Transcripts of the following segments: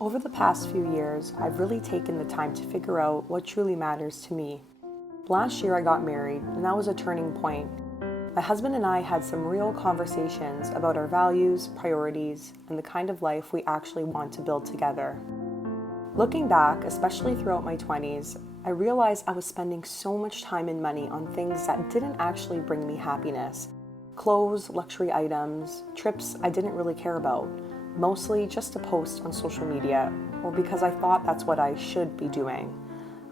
Over the past few years, I've really taken the time to figure out what truly matters to me. Last year I got married, and that was a turning point. My husband and I had some real conversations about our values, priorities, and the kind of life we actually want to build together. Looking back, especially throughout my 20s, I realized I was spending so much time and money on things that didn't actually bring me happiness. Clothes, luxury items, trips I didn't really care about, mostly just to post on social media or because I thought that's what I should be doing.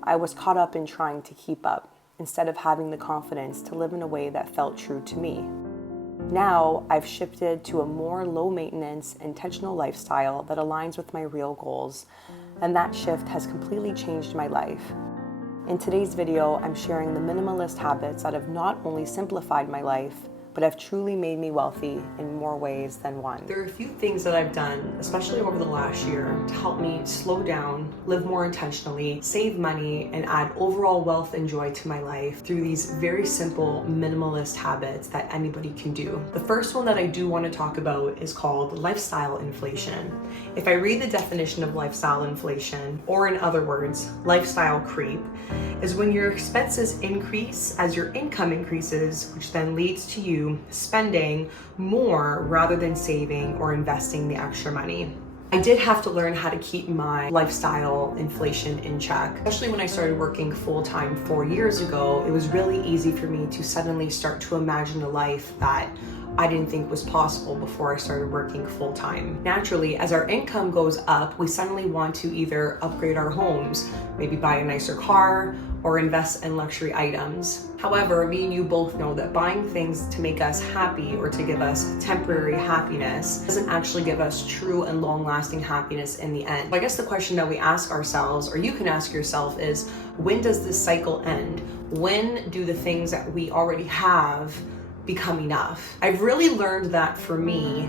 I was caught up in trying to keep up instead of having the confidence to live in a way that felt true to me. Now, I've shifted to a more low-maintenance, intentional lifestyle that aligns with my real goals, and that shift has completely changed my life. In today's video, I'm sharing the minimalist habits that have not only simplified my life, but have truly made me wealthy in more ways than one. There are a few things that I've done, especially over the last year, to help me slow down, live more intentionally, save money, and add overall wealth and joy to my life through these very simple minimalist habits that anybody can do. The first one that I do want to talk about is called lifestyle inflation. If I read the definition of lifestyle inflation, or in other words, lifestyle creep, is when your expenses increase as your income increases, which then leads to you spending more rather than saving or investing the extra money. I did have to learn how to keep my lifestyle inflation in check. Especially when I started working full-time 4 years ago, it was really easy for me to suddenly start to imagine a life that I didn't think was possible before I started working full-time. Naturally, as our income goes up, we suddenly want to either upgrade our homes, maybe buy a nicer car, or invest in luxury items. However, me and you both know that buying things to make us happy or to give us temporary happiness doesn't actually give us true and long-lasting happiness in the end. I guess the question that we ask ourselves, or you can ask yourself, is when does this cycle end? When do the things that we already have become enough? I've really learned that for me,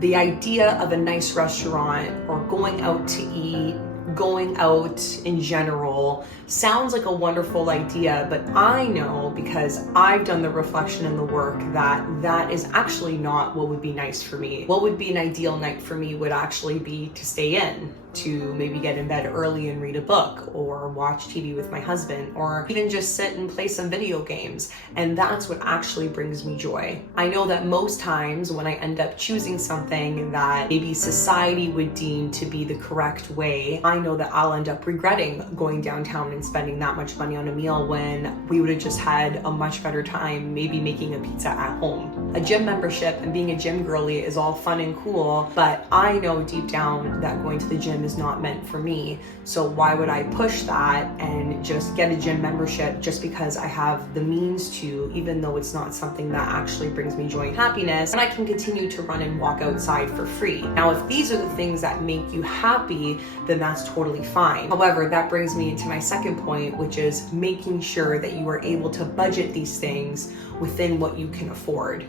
the idea of a nice restaurant or going out to eat, going out in general sounds like a wonderful idea, but I know because I've done the reflection and the work that that is actually not what would be nice for me. What would be an ideal night for me would actually be to stay in, to maybe get in bed early and read a book or watch TV with my husband, or even just sit and play some video games. And that's what actually brings me joy. I know that most times when I end up choosing something that maybe society would deem to be the correct way, I know that I'll end up regretting going downtown and spending that much money on a meal when we would have just had a much better time maybe making a pizza at home. A gym membership and being a gym girly is all fun and cool, but I know deep down that going to the gym is not meant for me. So why would I push that and just get a gym membership just because I have the means to, even though it's not something that actually brings me joy and happiness, and I can continue to run and walk outside for free. Now, if these are the things that make you happy, then that's totally fine. However, that brings me into my second point, which is making sure that you are able to budget these things within what you can afford.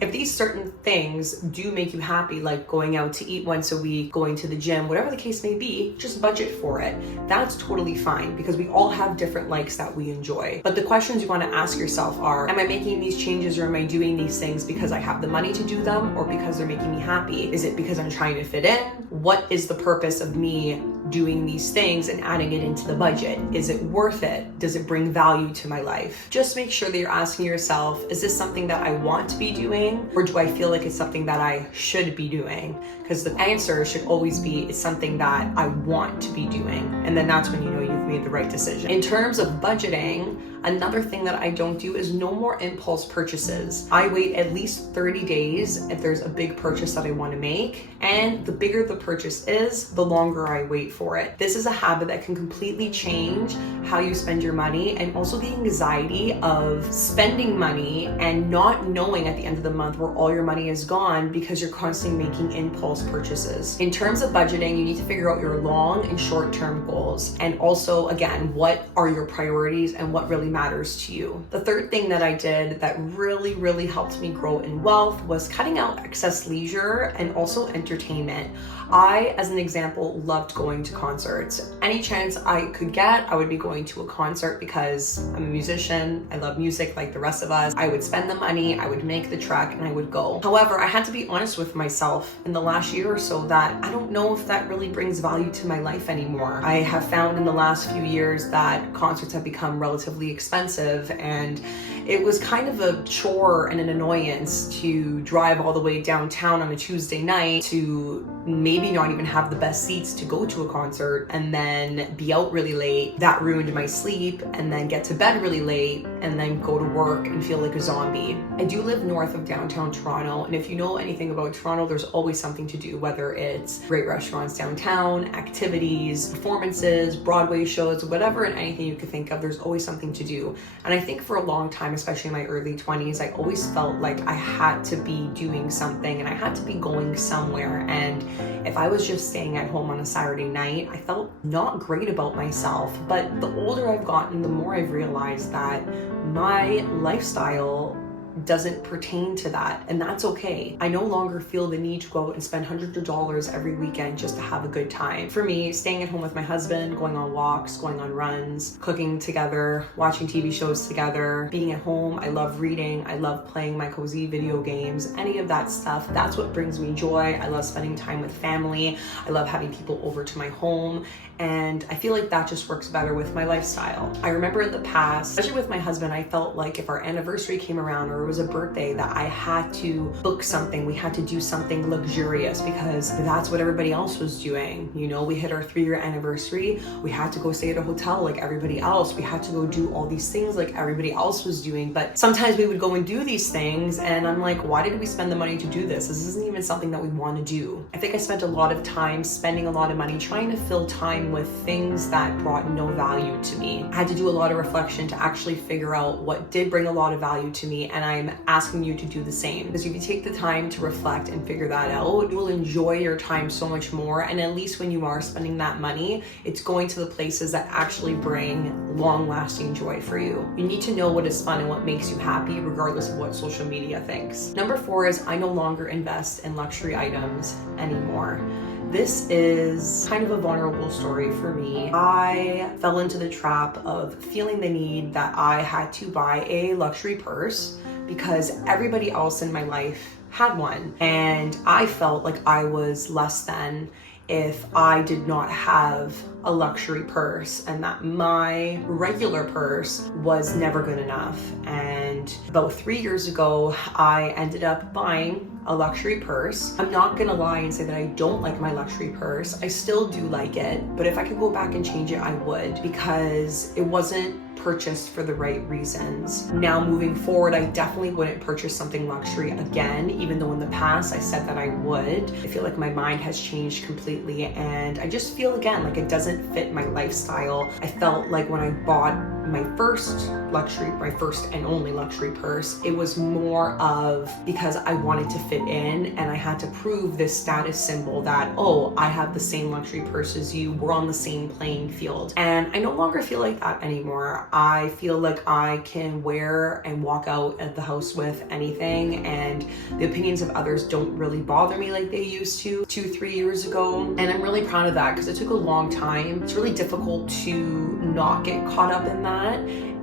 If these certain things do make you happy, like going out to eat once a week, going to the gym, whatever the case may be, just budget for it. That's totally fine because we all have different likes that we enjoy. But the questions you want to ask yourself are, am I making these changes or am I doing these things because I have the money to do them or because they're making me happy? Is it because I'm trying to fit in? What is the purpose of me doing these things and adding it into the budget? Is it worth it? Does it bring value to my life? Just make sure that you're asking yourself, is this something that I want to be doing? Or do I feel like it's something that I should be doing? Because the answer should always be, it's something that I want to be doing. And then that's when you know you've made the right decision. In terms of budgeting, another thing that I don't do is no more impulse purchases. I wait at least 30 days if there's a big purchase that I want to make. And the bigger the purchase is, the longer I wait for it. This is a habit that can completely change how you spend your money, and also the anxiety of spending money and not knowing at the end of the month where all your money is gone because you're constantly making impulse purchases. In terms of budgeting, you need to figure out your long and short-term goals. And also, again, what are your priorities and what really matters to you. The third thing that I did that really helped me grow in wealth was cutting out excess leisure and also entertainment. I, as an example, loved going to concerts. Any chance I could get, I would be going to a concert because I'm a musician. I love music like the rest of us. I would spend the money, I would make the trek, and I would go. However, I had to be honest with myself in the last year or so that I don't know if that really brings value to my life anymore. I have found in the last few years that concerts have become relatively expensive, and it was kind of a chore and an annoyance to drive all the way downtown on a Tuesday night to maybe not even have the best seats to go to a concert and then be out really late. That ruined my sleep, and then get to bed really late and then go to work and feel like a zombie. I do live north of downtown Toronto, and if you know anything about Toronto, there's always something to do, whether it's great restaurants downtown, activities, performances, Broadway shows, whatever and anything you could think of, there's always something to do. And I think for a long time, especially in my early 20s, I always felt like I had to be doing something and I had to be going somewhere. And if I was just staying at home on a Saturday night, I felt not great about myself. But the older I've gotten, the more I've realized that my lifestyle doesn't pertain to that, and that's okay. I no longer feel the need to go out and spend hundreds of dollars every weekend just to have a good time. For me, staying at home with my husband, going on walks, going on runs, cooking together, watching TV shows together, being at home, I love reading, I love playing my cozy video games, any of that stuff, that's what brings me joy. I love spending time with family, I love having people over to my home, and I feel like that just works better with my lifestyle. I remember in the past, especially with my husband, I felt like if our anniversary came around or it was a birthday, that I had to book something, we had to do something luxurious because that's what everybody else was doing. You know, we hit our 3-year anniversary, we had to go stay at a hotel like everybody else, we had to go do all these things like everybody else was doing. But sometimes we would go and do these things and I'm like, why did we spend the money to do this? This isn't even something that we want to do. I think I spent a lot of time spending a lot of money trying to fill time with things that brought no value to me. I had to do a lot of reflection to actually figure out what did bring a lot of value to me, and I'm asking you to do the same. Because if you take the time to reflect and figure that out, you will enjoy your time so much more, and at least when you are spending that money, it's going to the places that actually bring long-lasting joy for you. You need to know what is fun and what makes you happy, regardless of what social media thinks. Number 4 is I no longer invest in luxury items anymore. This is kind of a vulnerable story for me. I fell into the trap of feeling the need that I had to buy a luxury purse because everybody else in my life had one. And I felt like I was less than if I did not have a luxury purse, and that my regular purse was never good enough. And about 3 years ago, I ended up buying a luxury purse. I'm not gonna lie and say that I don't like my luxury purse. I still do like it, but if I could go back and change it, I would, because it wasn't purchased for the right reasons. Now moving forward, I definitely wouldn't purchase something luxury again, even though in the past I said that I would. I feel like my mind has changed completely, and I just feel again like it doesn't fit my lifestyle. I felt like when I bought my first and only luxury purse, it was more of because I wanted to fit in and I had to prove this status symbol that, oh, I have the same luxury purse as you, we're on the same playing field. And I no longer feel like that anymore. I feel like I can wear and walk out of the house with anything, and the opinions of others don't really bother me like they used to 2-3 years ago. And I'm really proud of that because it took a long time. It's really difficult to not get caught up in that.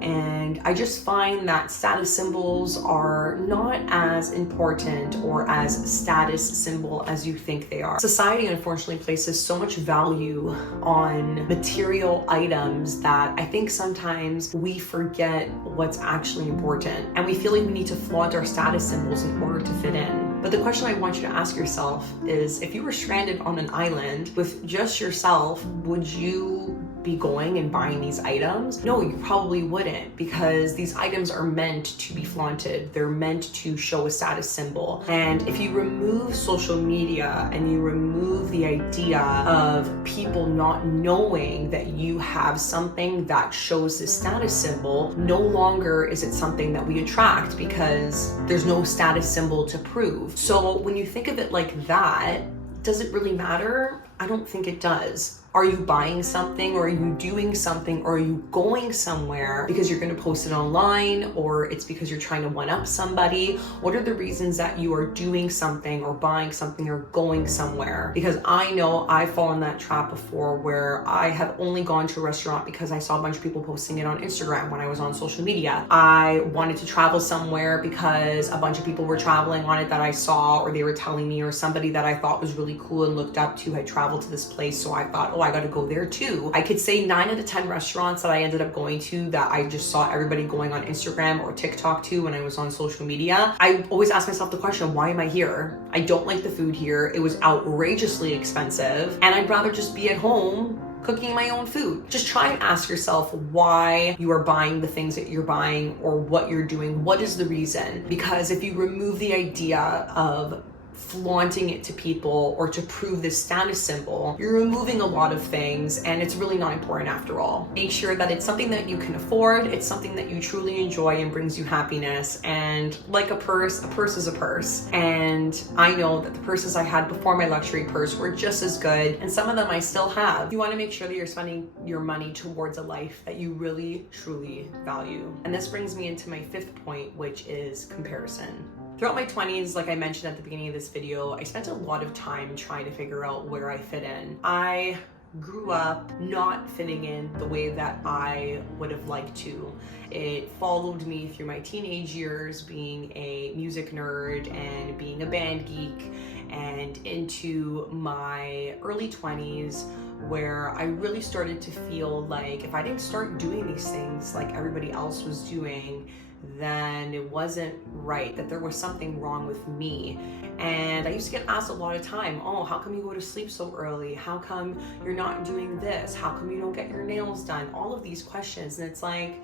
And I just find that status symbols are not as important or as status symbol as you think they are. Society unfortunately places so much value on material items that I think sometimes we forget what's actually important. And we feel like we need to flaunt our status symbols in order to fit in. But the question I want you to ask yourself is, if you were stranded on an island with just yourself, would you be going and buying these items? No, you probably wouldn't, because these items are meant to be flaunted. They're meant to show a status symbol. And if you remove social media and you remove the idea of people not knowing that you have something that shows this status symbol, no longer is it something that we attract because there's no status symbol to prove. So when you think of it like that, does it really matter? I don't think it does. Are you buying something, or are you doing something, or are you going somewhere because you're going to post it online, or it's because you're trying to one-up somebody? What are the reasons that you are doing something or buying something or going somewhere? Because I know I've fallen in that trap before, where I have only gone to a restaurant because I saw a bunch of people posting it on Instagram when I was on social media. I wanted to travel somewhere because a bunch of people were traveling on it that I saw, or they were telling me, or somebody that I thought was really cool and looked up to had traveled to this place, so I thought, oh, I got to go there too. I could say 9 out of 10 restaurants that I ended up going to that I just saw everybody going on Instagram or TikTok to when I was on social media. I always ask myself the question, why am I here? I don't like the food here. It was outrageously expensive, and I'd rather just be at home cooking my own food. Just try and ask yourself why you are buying the things that you're buying, or what you're doing. What is the reason? Because if you remove the idea of flaunting it to people or to prove this status symbol, you're removing a lot of things, and it's really not important after all. Make sure that it's something that you can afford, it's something that you truly enjoy and brings you happiness. And like a purse is a purse. And I know that the purses I had before my luxury purse were just as good, and some of them I still have. You want to make sure that you're spending your money towards a life that you really truly value. And this brings me into my 5th point, which is comparison. Throughout my 20s, like I mentioned at the beginning of this video, I spent a lot of time trying to figure out where I fit in. I grew up not fitting in the way that I would have liked to. It followed me through my teenage years, being a music nerd and being a band geek, and into my early 20s, where I really started to feel like if I didn't start doing these things like everybody else was doing, then it wasn't right, that there was something wrong with me. And I used to get asked a lot of time, oh, how come you go to sleep so early? How come you're not doing this? How come you don't get your nails done? All of these questions. And it's like,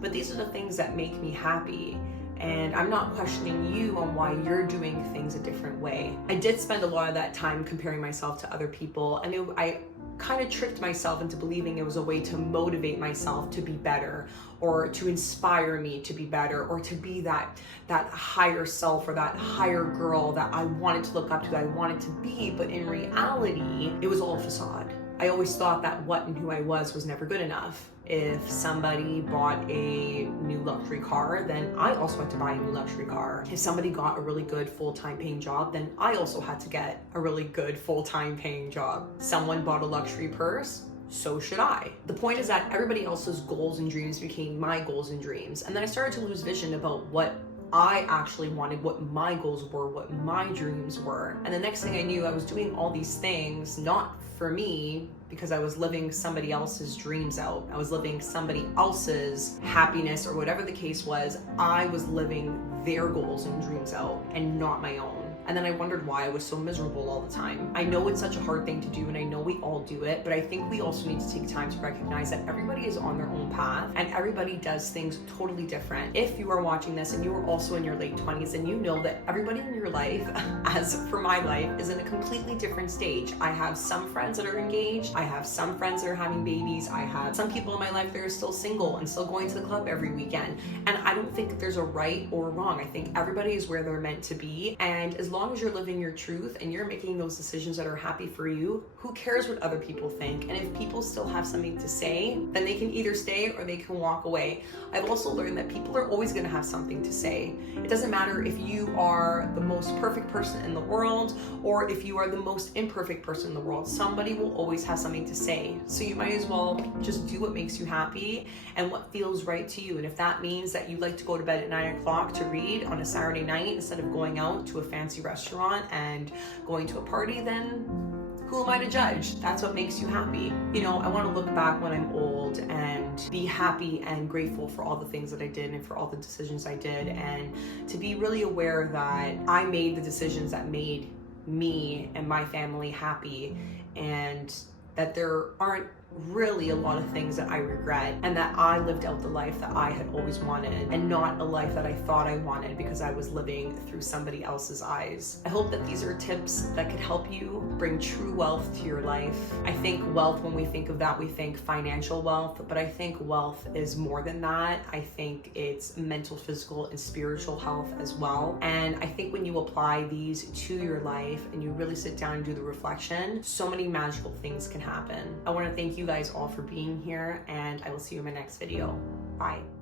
but these are the things that make me happy. And I'm not questioning you on why you're doing things a different way. I did spend a lot of that time comparing myself to other people, and I kind of tricked myself into believing it was a way to motivate myself to be better, or to inspire me to be better, or to be that higher self, or that higher girl that I wanted to look up to, that I wanted to be. But in reality, it was all a facade. I always thought that what and who I was never good enough. If somebody bought a new luxury car, then I also had to buy a new luxury car. If somebody got a really good full-time paying job, then I also had to get a really good full-time paying job. Someone bought a luxury purse, so should I. The point is that everybody else's goals and dreams became my goals and dreams. And then I started to lose vision about what I actually wanted, what my goals were, what my dreams were. And the next thing I knew, I was doing all these things, not for me, because I was living somebody else's dreams out. I was living somebody else's happiness, or whatever the case was. I was living their goals and dreams out, and not my own. And then I wondered why I was so miserable all the time. I know it's such a hard thing to do, and I know we all do it, but I think we also need to take time to recognize that everybody is on their own path, and everybody does things totally different. If you are watching this and you are also in your late 20s, then you know that everybody in your life, as for my life, is in a completely different stage. I have some friends that are engaged. I have some friends that are having babies. I have some people in my life that are still single and still going to the club every weekend. And I don't think that there's a right or wrong. I think everybody is where they're meant to be. And as long as you're living your truth and you're making those decisions that are happy for you, who cares what other people think? And if people still have something to say, then they can either stay or they can walk away. I've also learned that people are always going to have something to say. It doesn't matter if you are the most perfect person in the world or if you are the most imperfect person in the world. Somebody will always have something to say. So you might as well just do what makes you happy and what feels right to you. And if that means that you like to go to bed at 9 o'clock to read on a Saturday night instead of going out to a fancy restaurant and going to a party, then who am I to judge? That's what makes you happy. You know, I want to look back when I'm old and be happy and grateful for all the things that I did and for all the decisions I did, and to be really aware that I made the decisions that made me and my family happy, and that there aren't really a lot of things that I regret, and that I lived out the life that I had always wanted and not a life that I thought I wanted because I was living through somebody else's eyes. I hope that these are tips that could help you bring true wealth to your life. I think wealth, when we think of that, we think financial wealth, but I think wealth is more than that. I think it's mental, physical, and spiritual health as well. And I think when you apply these to your life and you really sit down and do the reflection, so many magical things can happen. I want to thank you guys all for being here, and I will see you in my next video. Bye.